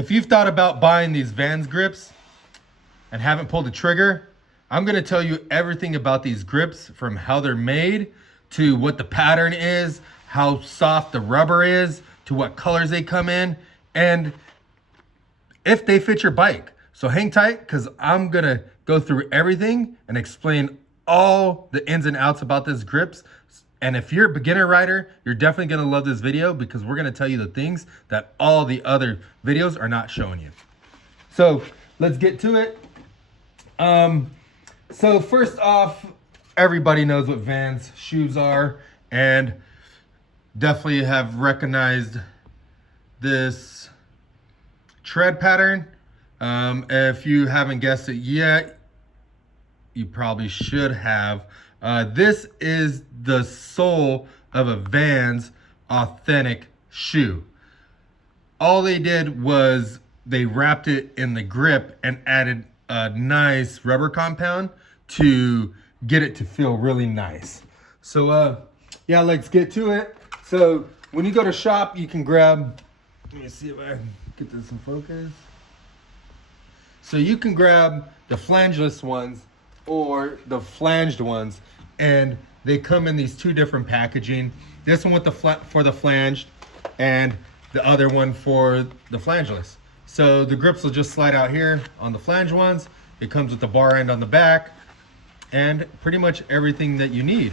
If you've thought about buying these Vans grips and haven't pulled the trigger, I'm gonna tell you everything about these grips, from how they're made to what the pattern is, how soft the rubber is, to what colors they come in, and if they fit your bike. So hang tight, because I'm gonna go through everything and explain all the ins and outs about this grips. And if you're a beginner rider, you're definitely gonna love this video, because we're gonna tell you the things that all the other videos are not showing you. So let's get to it. So first off, everybody knows what Vans shoes are, and definitely have recognized this tread pattern. If you haven't guessed it yet, you probably should have. This is the sole of a Vans authentic shoe. All they did was they wrapped it in the grip and added a nice rubber compound to get it to feel really nice. So yeah, let's get to it. So when you go to shop, you can grab, let me see if I can get this in focus. So you can grab the flangeless ones or the flanged ones, and they come in these two different packaging. This one with the for the flanged, and the other one for the flangeless. So the grips will just slide out here on the flange ones. It comes with the bar end on the back and pretty much everything that you need.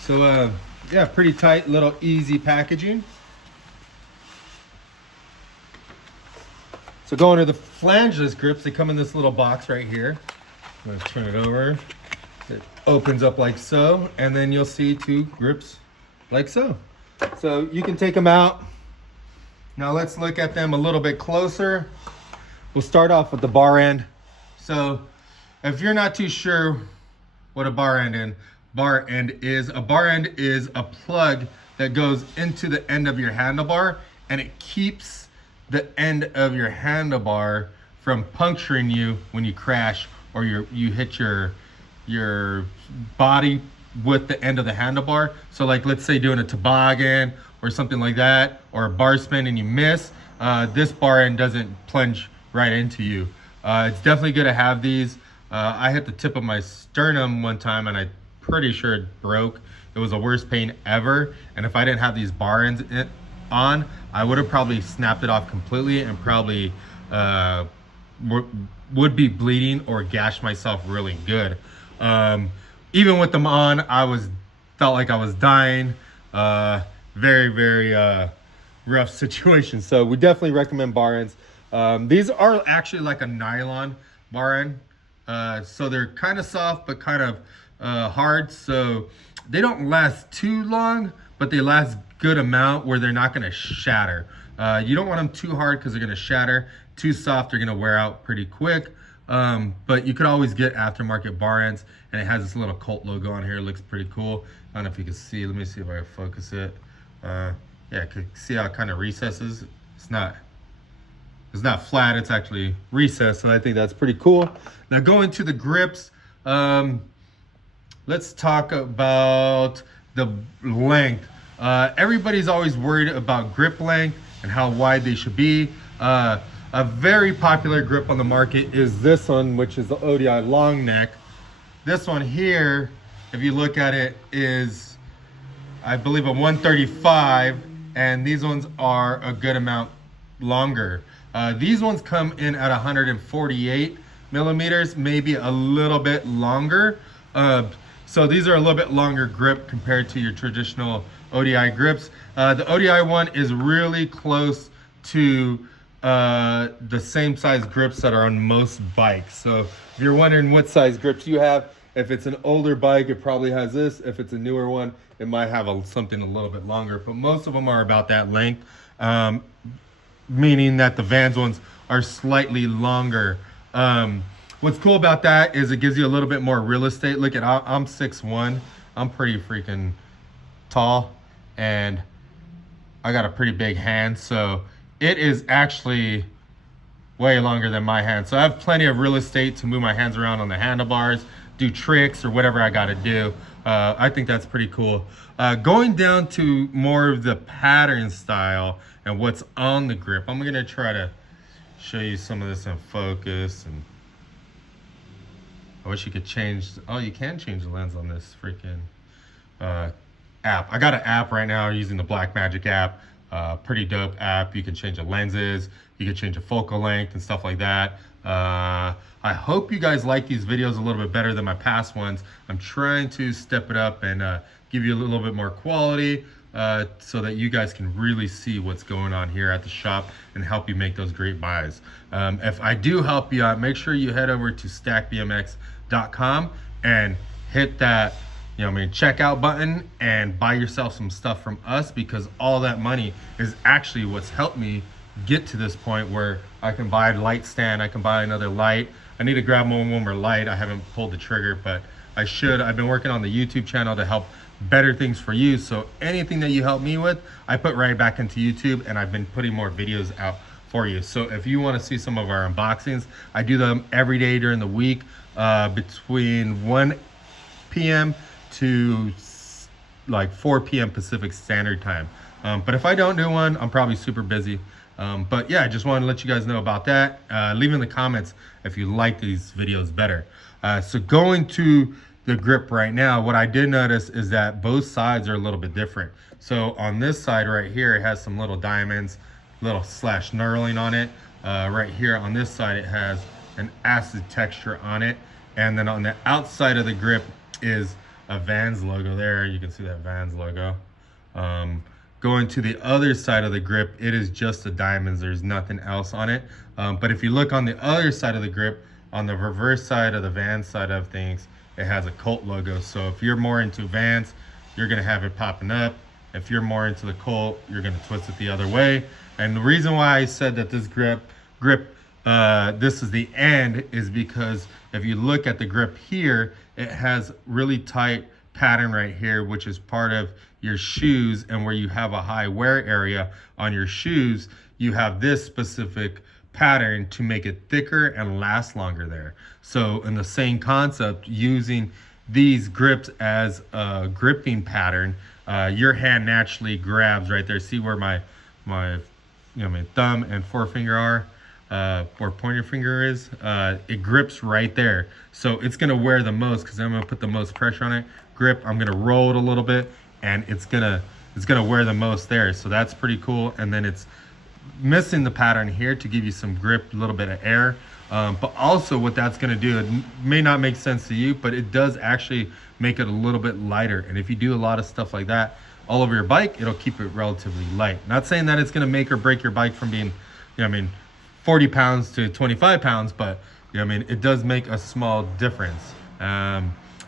So yeah, pretty tight, little easy packaging. So going to the flangeless grips, they come in this little box right here. I'm gonna turn it over. It opens up like so, and then you'll see two grips like so. So you can take them out. Now let's look at them a little bit closer. We'll start off with the bar end. So if you're not too sure what a bar end is a plug that goes into the end of your handlebar, and it keeps the end of your handlebar from puncturing you when you crash or you hit your body with the end of the handlebar. So like, let's say doing a toboggan or something like that, or a bar spin and you miss, this bar end doesn't plunge right into you. It's definitely good to have these. I hit the tip of my sternum one time and I'm pretty sure it broke. It was the worst pain ever. And if I didn't have these bar ends on, I would have probably snapped it off completely and probably would be bleeding or gashed myself really good. Even with them on, felt like I was dying. Very, very rough situation. So we definitely recommend bar ends. These are actually like a nylon bar end. So they're kind of soft, but kind of hard. So they don't last too long, but they last good amount where they're not gonna shatter. You don't want them too hard because they're gonna shatter. Too soft, they're gonna wear out pretty quick. But you could always get aftermarket bar ends, and it has this little Colt logo on here. It looks pretty cool. I don't know if you can see. Let me see if I can focus it. Yeah, you can see how it kind of recesses. It's not flat, it's actually recessed, so I think that's pretty cool. Now going to the grips, let's talk about the length. Everybody's always worried about grip length and how wide they should be. A very popular grip on the market is this one, which is the ODI long neck. This one here, if you look at it, is I believe a 135, and these ones are a good amount longer. These ones come in at 148 millimeters, maybe a little bit longer. So these are a little bit longer grip compared to your traditional ODI grips. The ODI one is really close to the same size grips that are on most bikes. So if you're wondering what size grips you have, if it's an older bike, it probably has this. If it's a newer one, it might have something a little bit longer, but most of them are about that length, meaning that the Vans ones are slightly longer. What's cool about that is it gives you a little bit more real estate. Look at, I'm 6'1", I'm pretty freaking tall, and I got a pretty big hand, so it is actually way longer than my hand. So I have plenty of real estate to move my hands around on the handlebars, do tricks or whatever I gotta do. I think that's pretty cool. Going down to more of the pattern style and what's on the grip, I'm gonna try to show you some of this in focus. And I wish you could change, oh, you can change the lens on this freaking app. I got an app right now using the Blackmagic app. Pretty dope app. You can change the lenses, you can change the focal length and stuff like that. I hope you guys like these videos a little bit better than my past ones. I'm trying to step it up and give you a little bit more quality so that you guys can really see what's going on here at the shop and help you make those great buys. If I do help you out, make sure you head over to stackbmx.com and hit that checkout button and buy yourself some stuff from us, because all that money is actually what's helped me get to this point where I can buy a light stand, I can buy another light. I need to grab one more light. I haven't pulled the trigger, but I should. I've been working on the YouTube channel to help better things for you. So anything that you help me with, I put right back into YouTube, and I've been putting more videos out for you. So if you want to see some of our unboxings, I do them every day during the week between 1 p.m. to like 4 p.m. Pacific Standard Time. But if I don't do one, I'm probably super busy. But yeah, I just wanted to let you guys know about that. Leave in the comments if you like these videos better. So going to the grip right now, what I did notice is that both sides are a little bit different. So on this side right here, it has some little diamonds, little slash knurling on it. Right here on this side, it has an acid texture on it. And then on the outside of the grip is a Vans logo there. You can see that Vans logo. Going to the other side of the grip, it is just the diamonds. There's nothing else on it. But if you look on the other side of the grip, on the reverse side of the Vans side of things, it has a Colt logo. So if you're more into Vans, you're gonna have it popping up. If you're more into the Colt, you're gonna twist it the other way. And the reason why I said that this grip, this is the end, is because if you look at the grip here, it has really tight pattern right here, which is part of your shoes, and where you have a high wear area on your shoes, you have this specific pattern to make it thicker and last longer there. So in the same concept, using these grips as a gripping pattern, your hand naturally grabs right there. See where my thumb and forefinger are, or pointer finger is, it grips right there. So it's gonna wear the most because I'm gonna put the most pressure on it. Grip, I'm gonna roll it a little bit, and it's gonna wear the most there. So that's pretty cool. And then it's missing the pattern here to give you some grip, a little bit of air. But also what that's gonna do, it may not make sense to you, but it does actually make it a little bit lighter. And if you do a lot of stuff like that all over your bike, it'll keep it relatively light. Not saying that it's gonna make or break your bike from being, 40 pounds to 25 pounds, but it does make a small difference.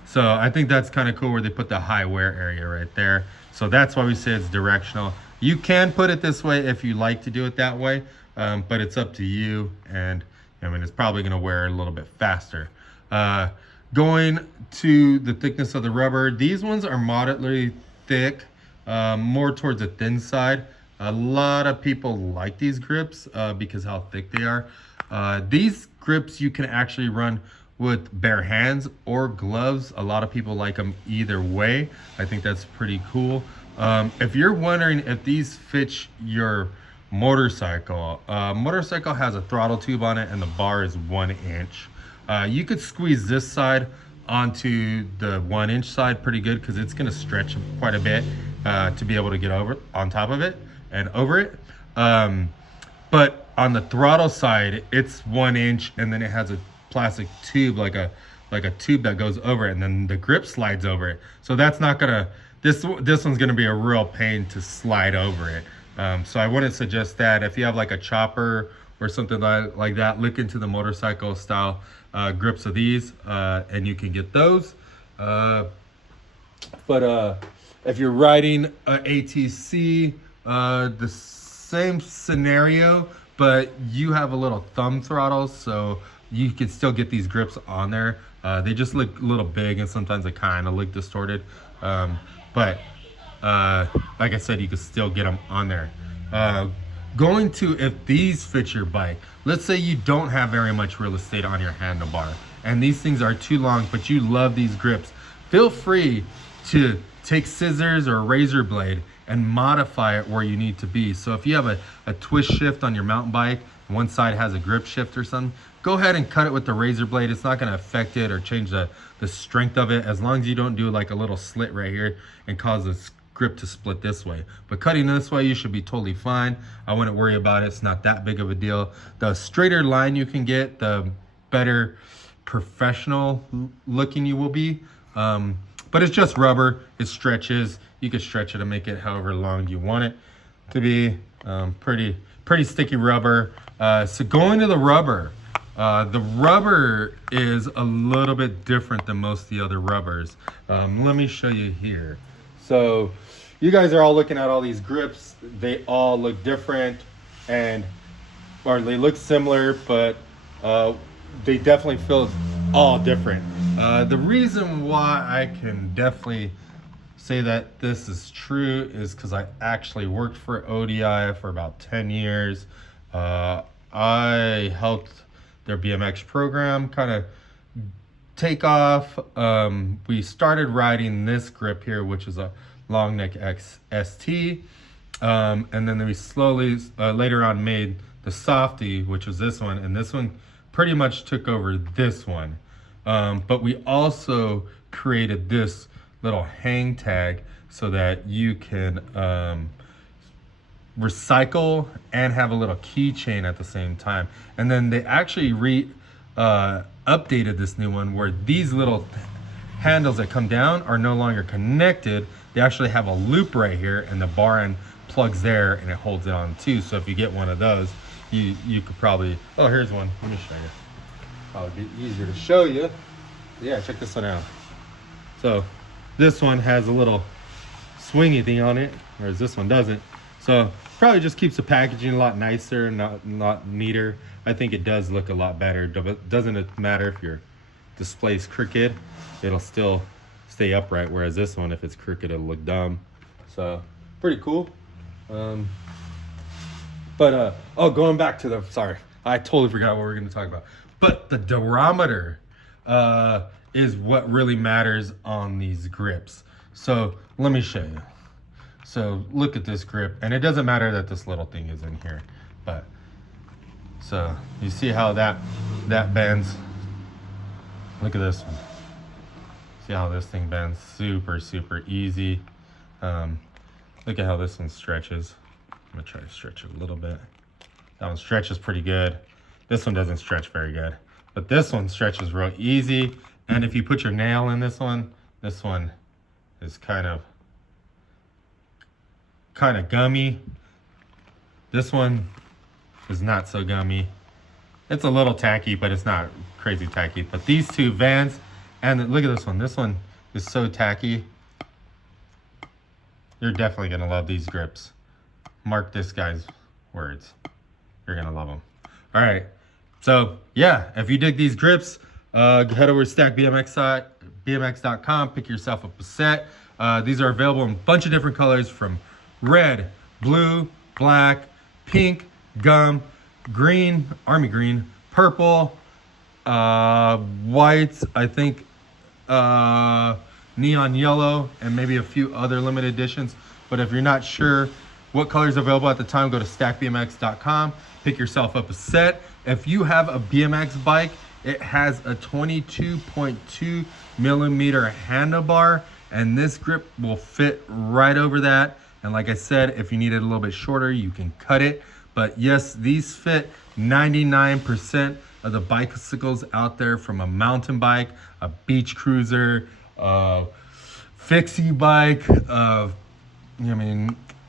So I think that's kind of cool where they put the high wear area right there. So that's why we say it's directional. You can put it this way if you like to do it that way, but it's up to you. And it's probably gonna wear a little bit faster. Going to the thickness of the rubber, these ones are moderately thick, more towards the thin side. A lot of people like these grips because how thick they are. These grips you can actually run with bare hands or gloves. A lot of people like them either way. I think that's pretty cool. If you're wondering if these fit your motorcycle, motorcycle has a throttle tube on it and the bar is 1 inch. You could squeeze this side onto the 1 inch side pretty good because it's gonna stretch quite a bit to be able to get over on top of it and over it. But on the throttle side, it's 1 inch, and then it has a plastic tube, like a tube that goes over it, and then the grip slides over it. So that's not gonna, this one's gonna be a real pain to slide over it. So I wouldn't suggest that. If you have like a chopper or something like that, look into the motorcycle style grips of these, and you can get those. But if you're riding a ATC, the same scenario, but you have a little thumb throttle, so you can still get these grips on there. They just look a little big, and sometimes they kind of look distorted. But like I said, you can still get them on there. Going to, if these fit your bike, let's say you don't have very much real estate on your handlebar, and these things are too long, but you love these grips, feel free to take scissors or a razor blade and modify it where you need to be. So if you have a twist shift on your mountain bike one side has a grip shift or something, go ahead and cut it with the razor blade. It's not going to affect it or change the strength of it, as long as you don't do like a little slit right here and cause the grip to split this way. But cutting this way, you should be totally fine. I wouldn't worry about it. It's not that big of a deal. The straighter line you can get, the better professional looking you will be. But it's just rubber. It stretches. You can stretch it and make it however long you want it to be. Pretty sticky rubber. So going to the rubber is a little bit different than most of the other rubbers. Let me show you here. So you guys are all looking at all these grips. They all look different, or they look similar, but they definitely feel all different. The reason why I can definitely say that this is true is because I actually worked for ODI for about 10 years. I helped their BMX program kind of take off. We started riding this grip here, which is a long neck XST. And then we slowly, later on, made the softy, which was this one. And this one pretty much took over this one. But we also created this little hang tag so that you can recycle and have a little keychain at the same time. And then they actually updated this new one where these little handles that come down are no longer connected. They actually have a loop right here, and the bar end plugs there and it holds it on too. So if you get one of those, you could probably, oh, here's one. Let me show you. Probably be easier to show you. Yeah, check this one out. So this one has a little swingy thing on it, whereas this one doesn't. So probably just keeps the packaging a lot nicer and not neater. I think it does look a lot better. Doesn't it matter if your display's crooked, it'll still stay upright, whereas this one, if it's crooked, it'll look dumb. So pretty cool. Oh, going back to sorry, I totally forgot what we were going to talk about. But the durometer is what really matters on these grips. So let me show you. So look at this grip, and it doesn't matter that this little thing is in here, but so you see how that bends. Look at this one. See how this thing bends? Super easy. Look at how this one stretches. I'm gonna try to stretch it a little bit. That one stretches pretty good. This one doesn't stretch very good, but this one stretches real easy. And if you put your nail in this one is kind of gummy. This one is not so gummy. It's a little tacky, but it's not crazy tacky. But these two Vans, and look at this one. This one is so tacky. You're definitely gonna love these grips. Mark this guy's words. You're gonna love them. All right. So yeah, if you dig these grips, head over to stackbmx.com, pick yourself up a set. These are available in a bunch of different colors, from red, blue, black, pink, gum, green, army green, purple, white, I think neon yellow, and maybe a few other limited editions. But if you're not sure what color is available at the time, go to stackbmx.com, pick yourself up a set. If you have a BMX bike, it has a 22.2 millimeter handlebar, and this grip will fit right over that. And like I said, if you need it a little bit shorter, you can cut it. But yes, these fit 99% of the bicycles out there, from a mountain bike, a beach cruiser, a fixie bike.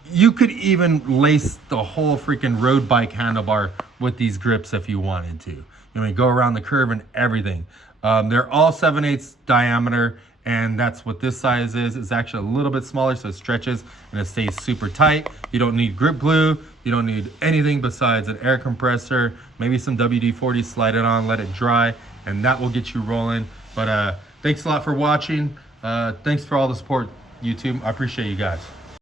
You could even lace the whole freaking road bike handlebar with these grips if you wanted to. Go around the curve and everything. They're all 7/8 diameter, and that's what this size is. It's actually a little bit smaller, so it stretches and it stays super tight. You don't need grip glue. You don't need anything besides an air compressor, maybe some WD-40, slide it on, let it dry, and that will get you rolling. But thanks a lot for watching. Thanks for all the support, YouTube. I appreciate you guys.